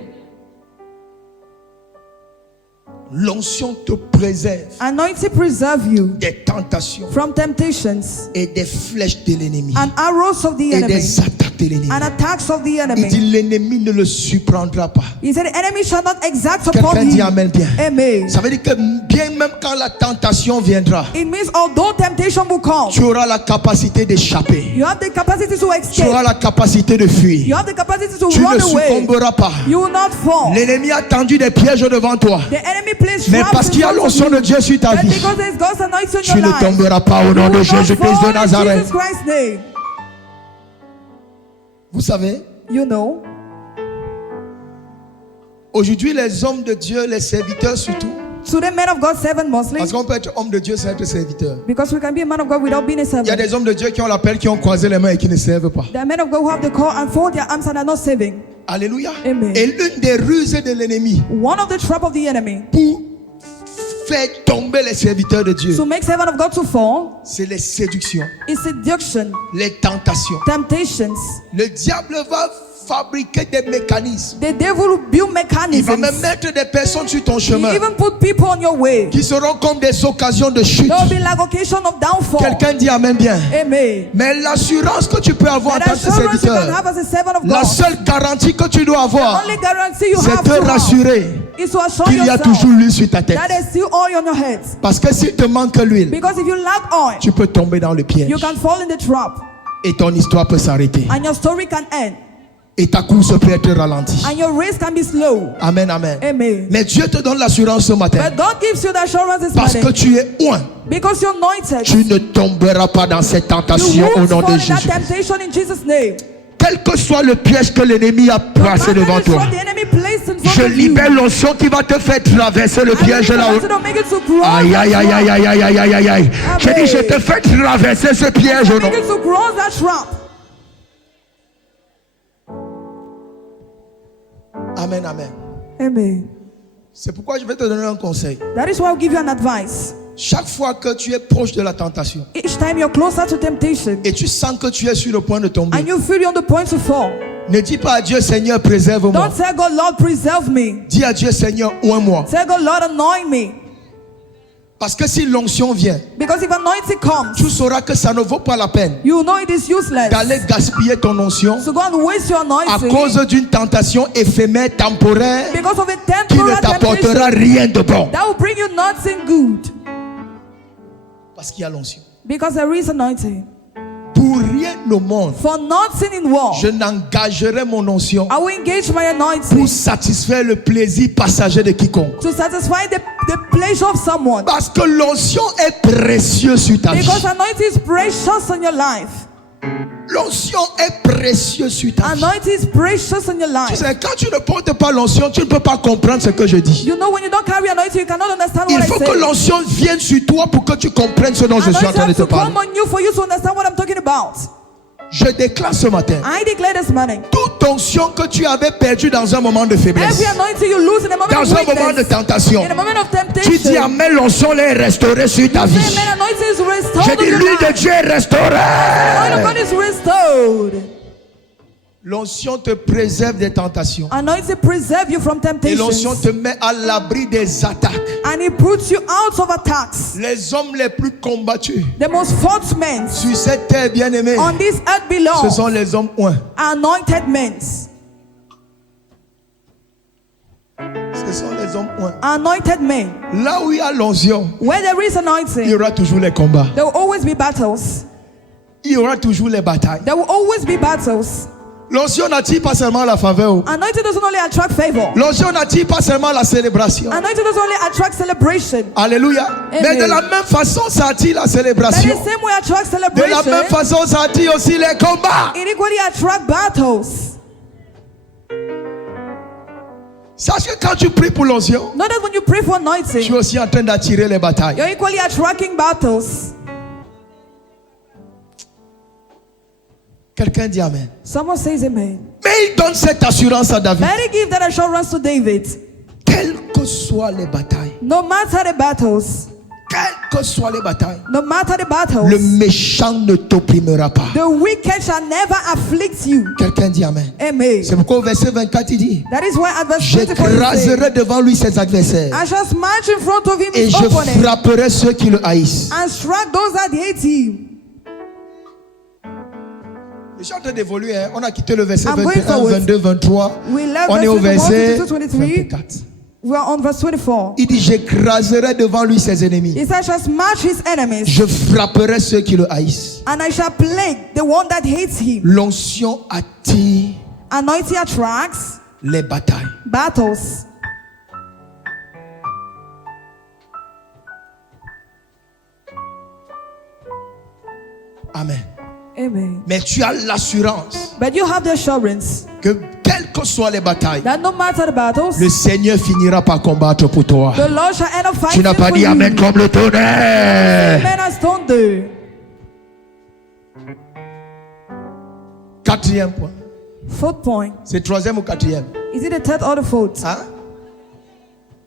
L'onction te préserve Anointing preserve you des tentations from temptations et des flèches de l'ennemi and arrows of the et enemy des attaques de l'ennemi. and attacks of the Il enemy. dit l'ennemi ne le surprendra pas. He said, the enemy shall not exact Quelqu'un upon dit you. amen bien. Amen. Ça veut dire que bien même quand la tentation viendra, It means although temptation will come, tu auras la capacité d'échapper. you have the capacity to Tu escape. auras la capacité de fuir. You have the capacity to Tu run ne away. succomberas pas. You will not fall. L'ennemi a tendu des pièges devant toi. The enemy placed Mais traps parce in qu'il y a front of l'onction you. de Dieu sur ta But vie, because there's God's anointing tu in your ne life, tomberas pas au you nom de will not Jésus-Christ fall de in Nazareth. Jesus Christ's name. Vous savez, You know, aujourd'hui les hommes de Dieu, les serviteurs surtout, today men of God servant mostly, parce qu'on peut être homme de Dieu sans être serviteur. because we can be a man of God without being a Il y a servant. des hommes de Dieu qui ont l'appel, qui ont croisé les mains et qui ne servent pas. There are men of God who have the call and fold their arms and are not saving. Alléluia. Amen. Et l'une des ruses de l'ennemi One of the trap of the enemy pour faire tomber les serviteurs de Dieu, to make servant of God to fall c'est les séductions, is seduction, les tentations. temptations. Le diable va fabriquer des mécanismes. The devil will build Il va mechanisms. même mettre des personnes sur ton He chemin even put people on your way. qui seront comme des occasions de chute. There will be like occasion of downfall. Quelqu'un dit amen bien. Amen. Mais l'assurance que tu peux avoir en That tant que assurance you can serviteur, have as a servant of la God. seule garantie que tu dois avoir, Only guarantee you c'est have te to have rassurer is to assure qu'il y a yourself toujours l'huile sur ta tête. that there's still oil on your head. Parce que s'il te manque l'huile, Because if you lack oil, tu peux tomber dans le piège you can fall in the trap et ton histoire peut s'arrêter. and your story can end Et ta course peut être ralentie. and your race can be slow. Amen, amen. Amen. Mais Dieu te donne l'assurance ce matin. But God gives you the assurance this Parce que morning tu es oint. because you're anointed. Tu ne tomberas pas dans cette You tentation au won't nom fall de in that Jésus. temptation in Jesus' name. Quel que soit le piège que l'ennemi a placé No devant matter toi, what the enemy placed in front je of you, libère l'onction qui va te faire traverser le piège là-haut. to make it to cross Aïe, that aïe, aïe, trap. aïe, aïe, aïe, aïe, aïe, aïe. J'ai dit, je te fais traverser ce piège au nom. Make it to cross that trap. Amen, amen. Amen. C'est pourquoi je vais te donner un conseil. That is why I'll give you an advice. Chaque fois que tu es proche de la tentation Each time you're closer to temptation et tu sens que tu es sur le point de tomber, and you feel you're on the point to fall, ne dis pas à Dieu, Seigneur, préserve-moi. don't say, God, Lord, preserve me. Dis à Dieu, Seigneur, oins-moi. Say, God, Lord, anoint me. Parce que si l'onction vient, Because if anointing comes, tu sauras que ça ne vaut pas la peine you know it is useless. d'aller gaspiller ton onction So go and waste your à anointing cause d'une tentation éphémère, temporaire, because of a qui ne temporary t'apportera temptation rien de bon. that will bring you nothing good. Parce qu'il y a l'onction. Because there is anointing. Pour rien au monde, For nothing in war, je n'engagerai mon onction I will engage my anointing pour satisfaire le plaisir passager de quiconque. to satisfy the pleasure of someone. Parce que l'onction est précieuse sur ta vie. Because anointing is precious in your life. L'onction est précieuse sur ta vie. Anointing is precious in your Tu life. sais, quand tu ne portes pas l'onction, tu ne peux pas comprendre ce que je dis. You know, when you don't carry anointing, you cannot understand Il what I faut say. que l'onction vienne sur toi pour que tu comprennes ce dont je suis en Anointing train de has te to parler. come on you for you to understand what I'm talking about. Je déclare ce matin, I declare this morning, toute onction que tu avais perdue dans un moment de faiblesse, every anointing you lose in a moment dans of un moment de weakness, tentation, in a moment of tu dis temptation, amen, l'onction est restaurée sur ta vie. amen, anointing is J'ai restored dit in your l'huile de life. Dieu est The oil of restaurée. God is restored. L'onction te préserve des tentations. Anointing preserve you from Et l'onction temptations. te met à l'abri des attaques. And it puts you out of attacks. Les hommes les plus combattus The most fought men sur cette terre bien-aimée, on this earth ce belong sont les hommes oints. anointed men. Ce sont les hommes oints. Anointed men. Là où il y a l'onction, Where there is il y anointing, aura toujours les combats. there will always be battles. Il y aura toujours les batailles. There will always be battles. L'onction n'attire pas seulement la faveur. Anointing doesn't only attract favor. L'onction n'attire pas seulement la célébration. Anointing doesn't only attract celebration. Alléluia. Mais de la même façon, ça attire la But the célébration. same way attracts De la celebration, même façon, ça attire aussi les combats. it equally attracts battles. Sache que quand tu pries pour l'onction, Know that when you pray for tu es anointing, aussi en train d'attirer les batailles. you're equally attracting battles. Quelqu'un dit Amen. Someone says amen. Mais il donne cette assurance à David. Let it give that assurance to David. Quelles que soient les batailles, No matter the battles, quelles que soient les batailles, no matter the le battles, méchant ne t'opprimera pas. the wicked shall never afflict you. Quelqu'un dit Amen. Amen. C'est pourquoi au verset 24 il dit, That is why at verse 24 he says, j'écraserai devant lui ses adversaires I shall smash in front of him et his je opponent frapperai ceux qui le haïssent. and strike those that hate him. Je suis en train d'évoluer, hein. On a quitté le verset I'm going 21, forward. 22, 23. We left On est verse au 21 verset to 23. 24. We are on verse 24. Il dit, j'écraserai devant lui ses ennemis. He said, I shall smash his enemies Je frapperai ceux qui le haïssent. and I shall plague the one that hates him. L'onction attire Anointing attracts les batailles. battles. Amen. Amen. Mais tu as l'assurance But you have the assurance que quelles que soient les batailles, that no matter the battles, le Seigneur finira par combattre pour toi. the Lord shall end up Tu fighting n'as pas for dit you. Amen comme le tonnerre. Amen as thunder. Quatrième point. Fourth point. C'est troisième ou quatrième? Is it the third or the fourth? Hein?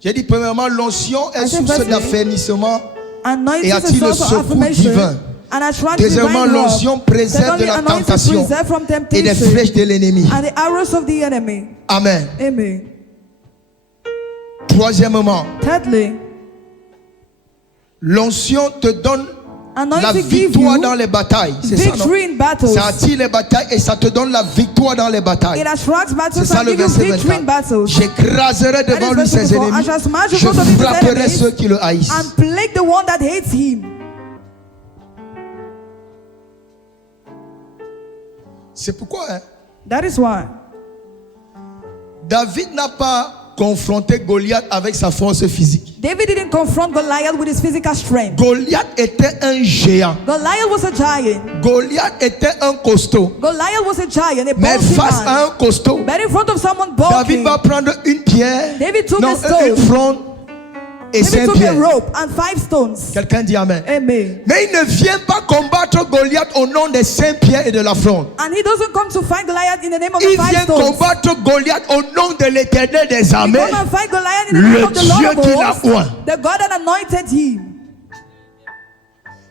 J'ai dit premièrement, l'onction est I said source firstly, d'affermissement. Anointing Et is a attire le source of secours affirmation divin. and attracts Deuxièmement, divine l'onction love. préserve de Secondly, la anointing tentation preserve from et des temptation flèches de l'ennemi. and the arrows of the enemy. Amen. Amen. Troisièmement, Thirdly, l'onction te donne la anointing give victoire you dans les batailles. C'est ça, non? victory in battles. Ça attire les batailles et ça te donne la victoire dans les batailles. It attracts C'est battles ça and le give you verset victory in 24. battles. J'écraserai That devant is lui verse ses 24. I ennemis. shall smash in Je front of his frapperai enemies ceux qui le haïssent. and plague the one that hates him. C'est pourquoi hein, That is why David n'a pas confronté Goliath avec sa force physique. David didn't confront Goliath with his physical strength. Goliath était un géant. Goliath was a giant. Goliath était un costaud. Goliath was a giant, a Mais bulky face man. à un costaud, But in front of someone David bulky, va prendre une pierre, David took non, a stone. une fronde et David 5 took a pierres. rope and 5 stones. Quelqu'un dit Amen. Amen. Mais il ne vient pas combattre Goliath au nom des 5 pierres et de la fronde. And he doesn't come to fight Goliath in the name of the Il 5 vient stones. combattre Goliath au nom de l'Éternel des He armées. come and fight Goliath in the Le name of the Lord Dieu of qui l'a hosts, oint. the God that anointed him.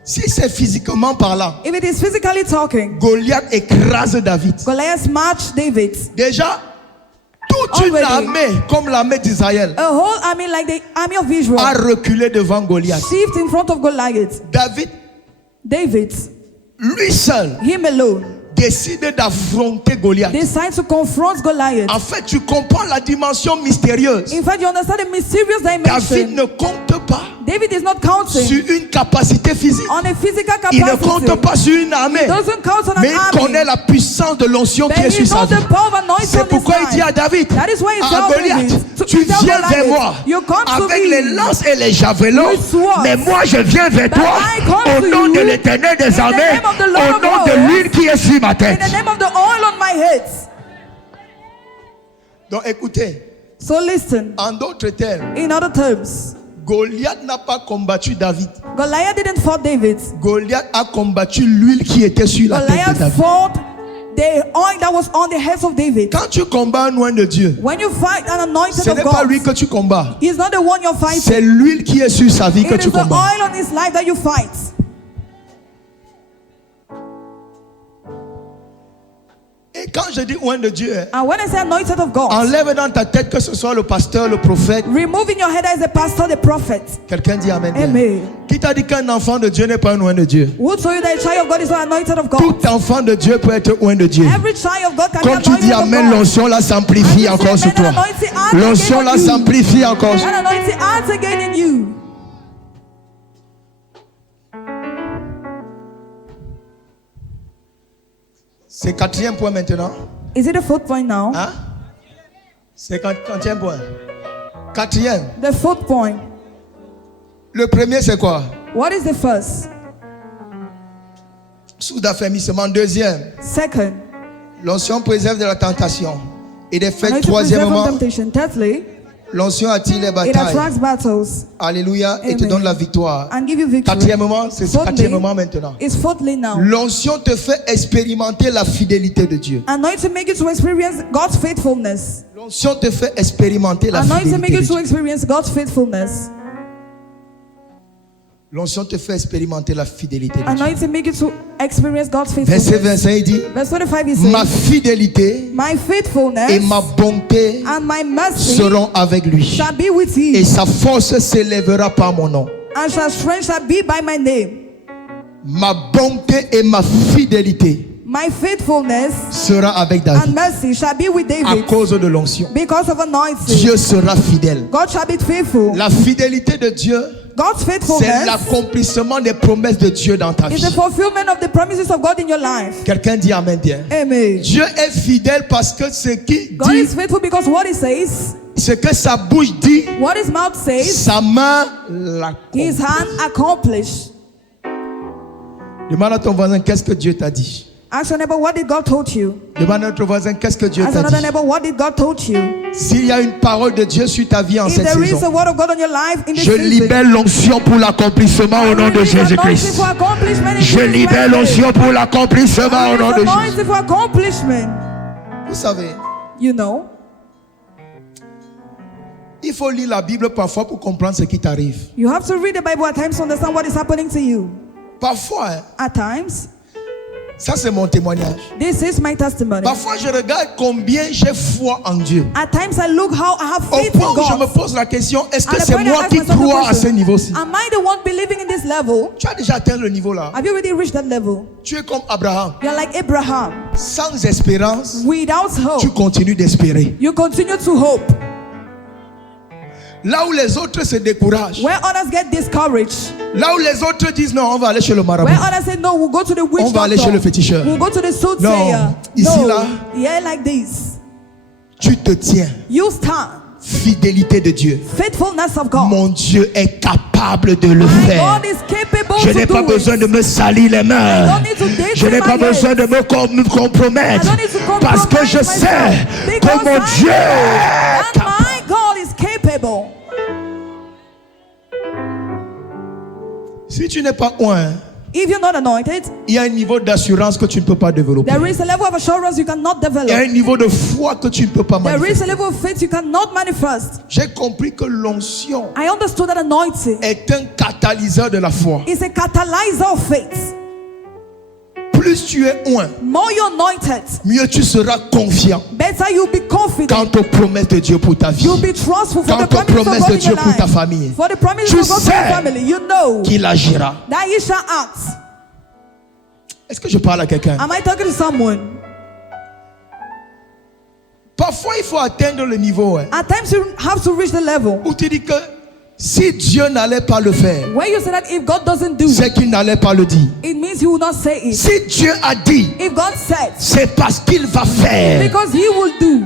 Si c'est physiquement parlant, If it is physically talking, Goliath écrase David. Goliath smashed David. Déjà, toute une Already. armée comme l'armée d'Israël A whole army like the army of a Israel reculé devant Goliath. shift in front of Goliath. David, Lui seul, him alone, décide d'affronter Goliath. decides to confront Goliath. En fait, tu comprends la dimension mystérieuse. In fact, you understand the mysterious David dimension. ne compte pas David is not counting sur une capacité physique. on a physical Il ne compte capacity. pas sur une armée. Doesn't count on Mais an il army. connaît la puissance de l'onction qui But est he sur sa knows vie. the power of anointing C'est on his pourquoi il dit à life. David, That is why he à tells Goliath, David, tu tell viens vers Goliath, moi you come to avec me les lances et les javelins, with swords. mais moi je viens vers But toi I come au to nom you de l'Éternel in des the armées, name of the Lord au of nom de hosts, l'huile qui est sur ma in tête. the name of the oil on my head. Donc écoutez, So listen, en d'autres termes, in other terms, Goliath n'a pas combattu David. Goliath didn't fight David. Goliath a combattu l'huile qui était sur la tête de Goliath David. fought the oil that was on the heads of David. Quand tu combats un oint de Dieu, When you fight an anointed ce of n'est pas God, lui que tu combats. he's not the one you're C'est fighting. l'huile qui est sur sa vie que It tu is the combats. oil on his life that you fight. Et Et quand je dis oint de Dieu, And when I say anointed of God, enlève dans ta tête que ce soit le pasteur, le prophète. remove in your head as a pastor, the prophet. Quelqu'un dit amen. Amen. Qui t'a dit qu'un enfant de Dieu n'est pas un oint de Dieu? Who told you that a child of God is not anointed of God? Tout enfant de Dieu peut être oint de Dieu. Every child of God can Quand be tu dis anointed of amen, God. l'onction là s'amplifie And you encore say sur toi. amen, anointing adds L'onction again là on you. s'amplifie encore. That anointing adds again in you. C'est quatrième point maintenant. Is it the fourth point now? Hein? C'est quatrième point. Quatrième. The fourth point. Le premier c'est quoi? What is the first? Sous d'affermissement. Deuxième. Second. L'onction préserve de la tentation et des faits. Anointing preserves from Troisièmement, temptation. Thirdly, l'onction attire les it batailles. attracts battles. Alléluia. Et te Amen. donne la victoire. And give you victory. Quatrièmement, c'est Fourthly, quatrièmement maintenant. is fourthly now. L'onction te fait expérimenter la fidélité de Dieu. Anointing make you to experience God's faithfulness. L'onction te fait expérimenter la Anointing make fidélité you de to Dieu. experience God's faithfulness. L'onction te fait expérimenter la fidélité de Dieu. Anointing make you to experience God's Verset faithfulness. 25 il dit, Verse 25 he ma says, fidélité my faithfulness et ma bonté and my mercy seront avec lui. shall be with Et you, sa force s'élèvera par mon nom. and shall strength shall be by my name. Ma bonté et ma fidélité My faithfulness sera avec and David. mercy shall be with À David cause de l'onction. because of anointing. Dieu sera fidèle. God shall be faithful. La fidélité de Dieu, God's c'est faithfulness l'accomplissement des promesses de Dieu dans ta is vie. the fulfillment of the promises of God in your life. Quelqu'un dit amen bien. Amen. Dieu est fidèle parce que ce qu'il God dit, is faithful because what he says, ce que sa bouche dit, what his mouth says, sa main l'accomplit. his hand accomplished. Demande à ton voisin qu'est-ce que Dieu t'a dit. Ask your neighbor, what did God told you? Demande à ton voisin qu'est-ce que Dieu Ask t'a another dit. neighbor, what did God told you? S'il y a une parole de Dieu sur ta vie en If cette there is a saison, word of God on your life in this je season, libère l'onction pour l'accomplissement au nom de release anointing Jésus-Christ. for accomplishment in Je Jesus' libère mighty name. l'onction pour l'accomplissement au nom de Release Jésus. anointing for accomplishment. Vous savez, You know, il faut lire la Bible parfois pour comprendre ce qui t'arrive. you have to read the Bible at times to understand what is happening to you. Parfois, hein, At times, ça c'est mon témoignage. this is my testimony. Parfois, je regarde combien j'ai foi en Dieu. At times, I look how I have Au faith in point où je me God. pose la question, est-ce que At the c'est point I moi ask qui myself the crois à ce question, niveau-ci? am I the one believing in this level? Tu as déjà atteint le niveau là. Have you already reached that level? Tu es comme Abraham. You're like Abraham. Sans espérance, Without tu hope, continues d'espérer. you continue to hope. Là où les autres se découragent, Where others get discouraged, là où les autres disent non, on va aller chez le marabout. where others say no, we'll go to the witch On va aller doctor. chez le féticheur. We'll go to the soothsayer. Non, ici, no. là. Yeah, like this. Tu te tiens. You stand. Fidélité de Dieu. Faithfulness of God. Mon Dieu est capable de le My faire. God is capable Je to n'ai pas do besoin it. de me salir les I mains. don't need to date Je n'ai with pas my besoin de me compromettre. I don't need to compromise Parce que je sais myself. que Because mon I Dieu know est that capable. my God is capable. Si tu n'es pas oint, If you're not anointed, il y a un niveau d'assurance que tu ne peux pas développer. there is a level of assurance you cannot Il y a develop. un niveau de foi que tu ne peux pas There is a manifester. level of faith you cannot manifest. J'ai compris que l'onction I understood that anointing est un catalyseur de la foi. is a catalyzer of faith. Plus tu es oint, More you're anointed, mieux tu seras confiant better you'll be confident. quant aux promesses de Dieu pour ta vie. You'll be trustful for Quant the aux promises of promesses God de in Dieu your pour ta life. famille. For the promises Tu of God for your sais family, you know qu'il agira. that He shall act. Est-ce que je parle à quelqu'un? Am I talking to someone? Parfois, il faut atteindre le niveau At times you have to reach the level où tu dis que si Dieu n'allait pas le faire, where you say that if God doesn't do c'est it, qu'il n'allait pas le dire. it means He will not say it. Si Dieu a dit, If God said, c'est parce qu'il va faire. because He will do.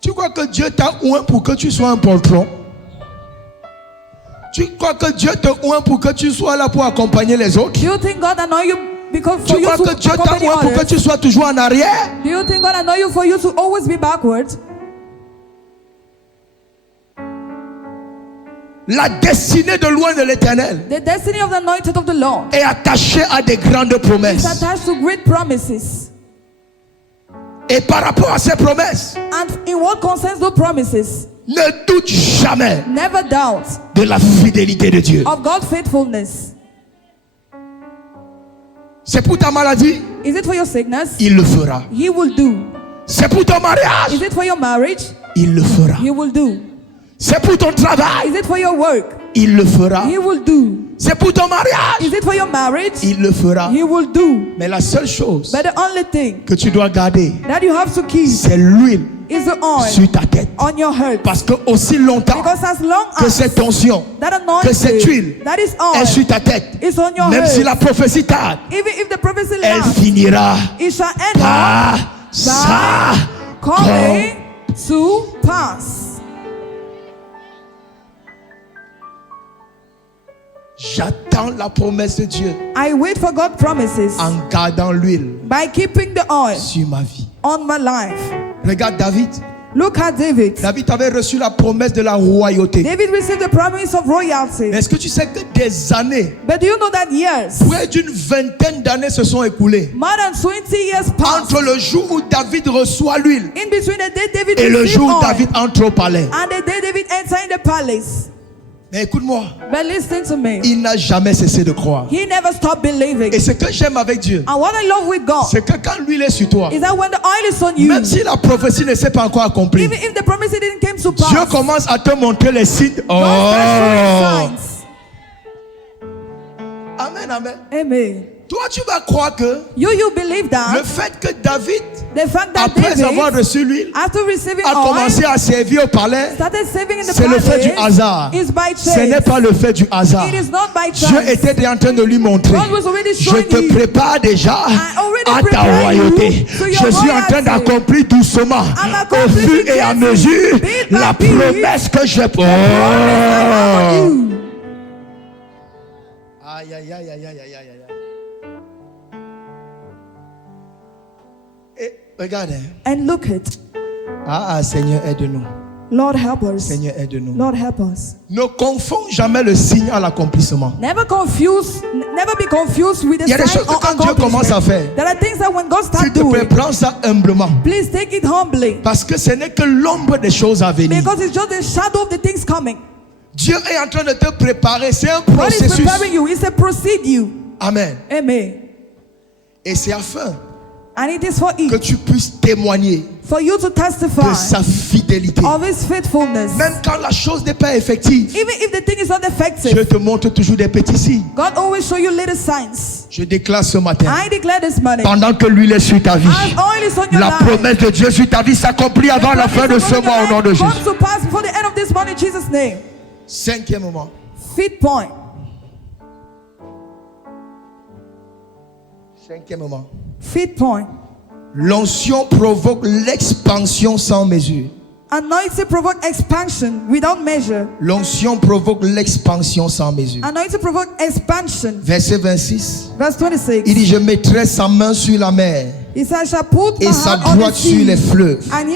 Tu crois que Dieu t'a oint pour que tu sois un poltron? Tu crois que Dieu te oint pour que tu sois là pour accompagner les autres? Do you think God anoint you because for Tu you crois to que Dieu t'a accompany oint pour que others? tu sois toujours en arrière? Do you think God anoint you for you to always be backward? La destinée de loin de l'Éternel The destiny of the anointed of the Lord est attachée à des grandes is promesses. attached to great promises. Et par rapport à ces promesses, And in what concerns those promises, ne doute jamais never doubt de la fidélité de Dieu. of God's faithfulness. C'est pour ta maladie? Is it for your sickness? Il le fera. He will do. C'est pour ton mariage? Is it for your marriage? Il le fera. He will do. C'est pour ton travail? Is it for your work? Il le fera. He will do. C'est pour ton mariage? Is it for your marriage? Il le fera. He will do. Mais la seule chose But the only thing que tu dois garder, that you have to keep c'est l'huile is the oil sur ta tête. on your head. Parce que aussi longtemps Because as long que as cette onction, that que cette huile anointing, that is est sur oil, ta tête, is on your même head, si la prophétie tarde, even if the prophecy elle lasts, finira it shall end up par ça. coming to pass. J'attends la promesse de Dieu I wait for God's promises en gardant l'huile by keeping the oil sur ma vie. on my life. Regarde David. Look at David. David avait reçu la promesse de la royauté. David received the promise of royalty. Mais est-ce que tu sais que des années, But do you know that years, près d'une vingtaine d'années se sont écoulées more than 20 years passed entre le jour où David reçoit l'huile in between the day David et le received jour où oil David entre au palais. and the day David entered in the palace. Mais écoute-moi, But listen to me. il n'a jamais cessé de croire. He never stopped believing. Et ce que j'aime avec Dieu, And what I love with God c'est que quand l'huile est sur toi, is that when the oil is on you, même si la prophétie ne s'est pas encore accomplie, even if the promise didn't come to Dieu pass, commence à te montrer les signes. God starts showing Oh, signs. amen, amen. Amen. Toi, tu vas croire que You believe le that fait que David, the fact that après avoir David, reçu l'huile, after receiving a commencé oil, à servir au palais, started saving in the c'est le fait du palace, hasard. is by Ce n'est chance. pas le fait du hasard. It is not by Dieu chance. était en train de lui montrer. God was already Je showing te you. prépare déjà I already à ta prepare royauté. you to your Je suis en train royalty. d'accomplir doucement, I'm au accomplishing fur et à gently, mesure, bit by la bit, promesse que je I have on you. Aïe, aïe, aïe, aïe, aïe, aïe, aïe. Et regarde. And look it. Seigneur, aide-nous. Lord help us. Seigneur, aide-nous. Lord help us. Ne confonds jamais le signe à l'accomplissement. Never be confused with the Il y a des sign choses que or quand Dieu commence à faire, accomplishment. There are things that when God s'il starts te plaît, doing, prends ça humblement. please take it humbly. Parce que ce n'est que l'ombre des choses à venir. Because it's just the shadow of the things coming. Dieu est en train de te préparer. C'est un God is processus. preparing you. It's a procedure. Amen. Amen. Et c'est afin And it is for que it. tu puisses témoigner For you to testify de sa fidélité. of His faithfulness. Même quand la chose n'est pas effective, Even if the thing is not Dieu effective, te montre toujours des petits signes. God always show you little signs. Je déclare ce matin, I declare this morning, pendant que l'huile est sur ta vie, as oil is on your la life, promesse de Dieu sur ta vie s'accomplit avant la fin de ce mois au nom de Jésus. comes to pass before the end of this morning in Jesus' name. Cinquième moment. Fifth point. Cinquième moment. Fifth point. L'onction provoque l'expansion sans mesure. Anointing provoke expansion without measure. L'onction provoque l'expansion sans mesure. Anointing provoke expansion. Verset 26. Verse 26. Il dit, je mettrai sa main sur la mer He said, I shall put my et sa hand on the droite sur les sea fleuves. and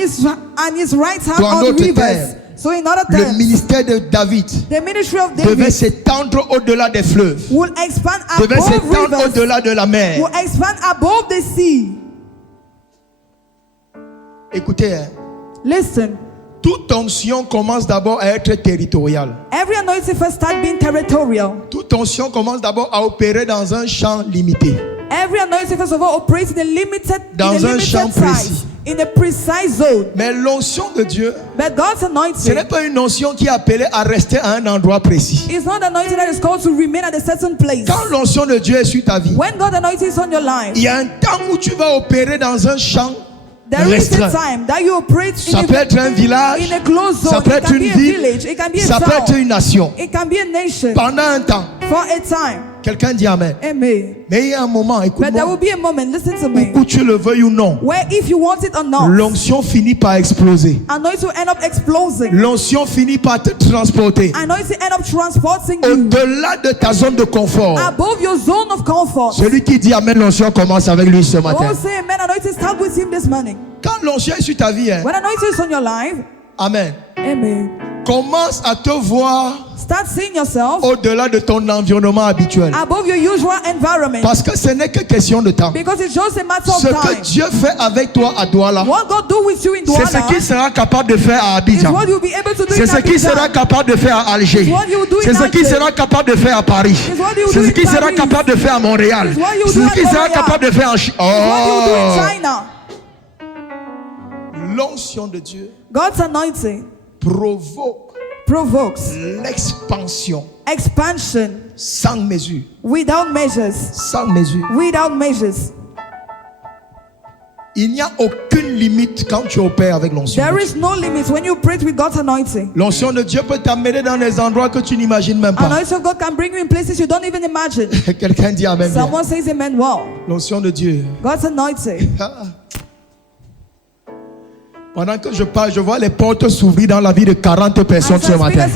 his right hand Dans on d'autres rivers. termes, So in other Le terms, ministère de David the ministry of devait David s'étendre au-delà des fleuves, will expand devait above s'étendre rivers, au-delà de la mer. will expand above the sea. Écoutez, hein, Listen, toute onction commence d'abord à être territoriale. every anointing first start being territorial. Toute onction commence d'abord à opérer dans un champ limité. Every anointing first of all operates in a limited, Dans un champ précis. size, in a precise zone. Mais l'onction de Dieu, But God's ce anointing n'est pas une onction qui est appelée à rester à un endroit précis. is not anointing that is called to remain at a certain place. Quand l'onction de Dieu est sur ta vie, When God anointing is on your life, il y a un temps où tu vas opérer dans un champ there is a restreint. time that you operate Ça in peut être un village, a closed zone. ça peut It être can une be a ville, village. It can be a ça peut être town. une nation. It can be a nation. Pendant un temps, For a time. quelqu'un dit Amen. Amen. Mais il y a un moment, But there will écoute-moi, be a moment, listen to me, où tu le veuilles ou non, where if you want it or not, l'onction finit par exploser. anointing will end up exploding. L'onction finit par te transporter Anointing end up transporting you au-delà de ta zone de confort. above your zone of comfort. Celui qui dit Amen, l'onction commence avec lui ce matin. Oh, say amen. Anointing start with him this morning. Quand l'onction est sur ta vie, hein, When anointing is on your life, Amen, amen, Commence à te voir Start seeing yourself au-delà de ton environnement habituel. above your usual environment. Parce que ce n'est que question de temps. Because it's just a matter of Ce time. que Dieu fait avec toi à Douala, What God do with you in c'est ce Douala qu'il sera capable de faire à is Abidjan. what you'll be able to do C'est in ce qu'il Abidjan. sera capable de faire à Alger. It's what you do C'est in ce qu'il Alger. sera capable de faire à Paris. It's what you C'est do ce in qu'il sera Paris. capable de faire à Montréal. It's what you C'est do ce at qu'il sera Montréal. capable de faire en Chine. It's what you do in Oh! China. L'onction de Dieu God's anointing provokes provokes l'expansion expansion sans mesure. without measures. Sans mesure. Without measures. Il n'y a aucune limite quand tu opères avec l'onction. There de is Dieu. no limit when you pray with God's anointing. L'onction de Dieu peut t'amener dans des endroits que tu n'imagines même pas. Anointing of God can bring you in places you don't even imagine. Quelqu'un dit amen. bien. Someone says amen. Wow. L'onction de Dieu. God's anointing. Pendant que je parle, je vois les portes s'ouvrir dans la vie de 40 personnes ce matin.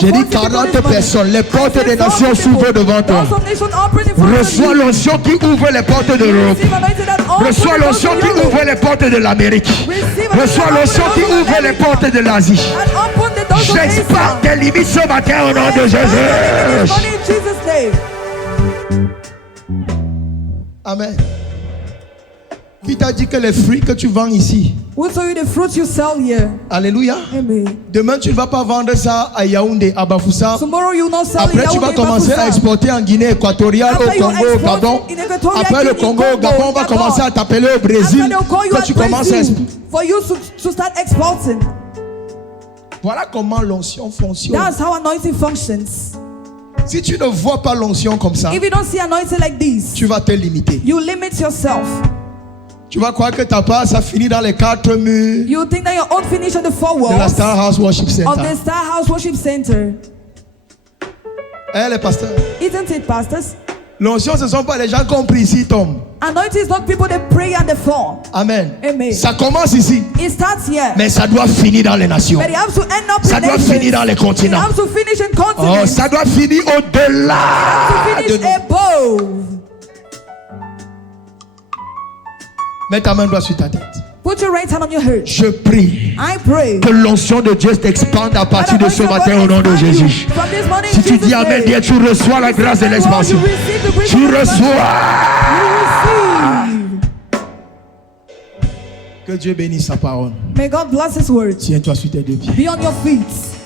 J'ai dit 40 personnes. Les portes des nations s'ouvrent devant toi. Reçois l'onction qui ouvre les portes de l'Europe. Reçois l'onction qui ouvre les portes de l'Amérique. Reçois l'onction qui ouvre les portes de l'Asie. J'expande tes limites ce matin au nom de Jésus. Amen. Qui t'a dit que les fruits que tu vends ici, Who told you the fruits you sell here? alléluia, Amen. demain tu ne vas pas vendre ça à Yaoundé, à Bafoussa. Tomorrow you will not sell Après in tu vas Yaoundé, commencer à Bafoussa. exporter en Guinée équatoriale, au After you Congo, au export Gabon. in Equatorial Après le Guinea, Congo, au Gabon, on va Gabon. commencer à t'appeler au Brésil. After they'll call you Que at tu commences à Brazil exporter. for you to start exporting. Voilà comment l'onction fonctionne. That's how anointing functions. Si tu ne vois pas l'onction comme ça, If you don't see anointing like this, tu vas te limiter. you limit yourself. Tu vas croire que ta part, ça finit dans les 4 murs You think that your own finish on the four de la walls Star House Worship of Center. the Star House Worship Center. Les pasteurs, Isn't it, pastors? l'onction, ce ne sont pas les gens qui ont pris ici, tombent. Anointing is not people that pray and they fall. Amen. Amen. Ça commence ici, It starts here. mais ça doit finir dans les nations. But it has to end up Ça in doit nations. finir dans les It continents. has to finish in Oh, continents. ça doit finir au-delà. To de finish nous. above. Mets ta main droite sur ta tête. Put your right hand on your heart. Je prie I pray. que l'onction de Dieu s'expande à partir de ce matin au nom de Jésus. Si tu dis Amen, bien, tu reçois la grâce de l'expansion. Tu reçois. Que Dieu bénisse sa parole. May God bless His words. Tiens-toi sur tes deux pieds. Be on your feet.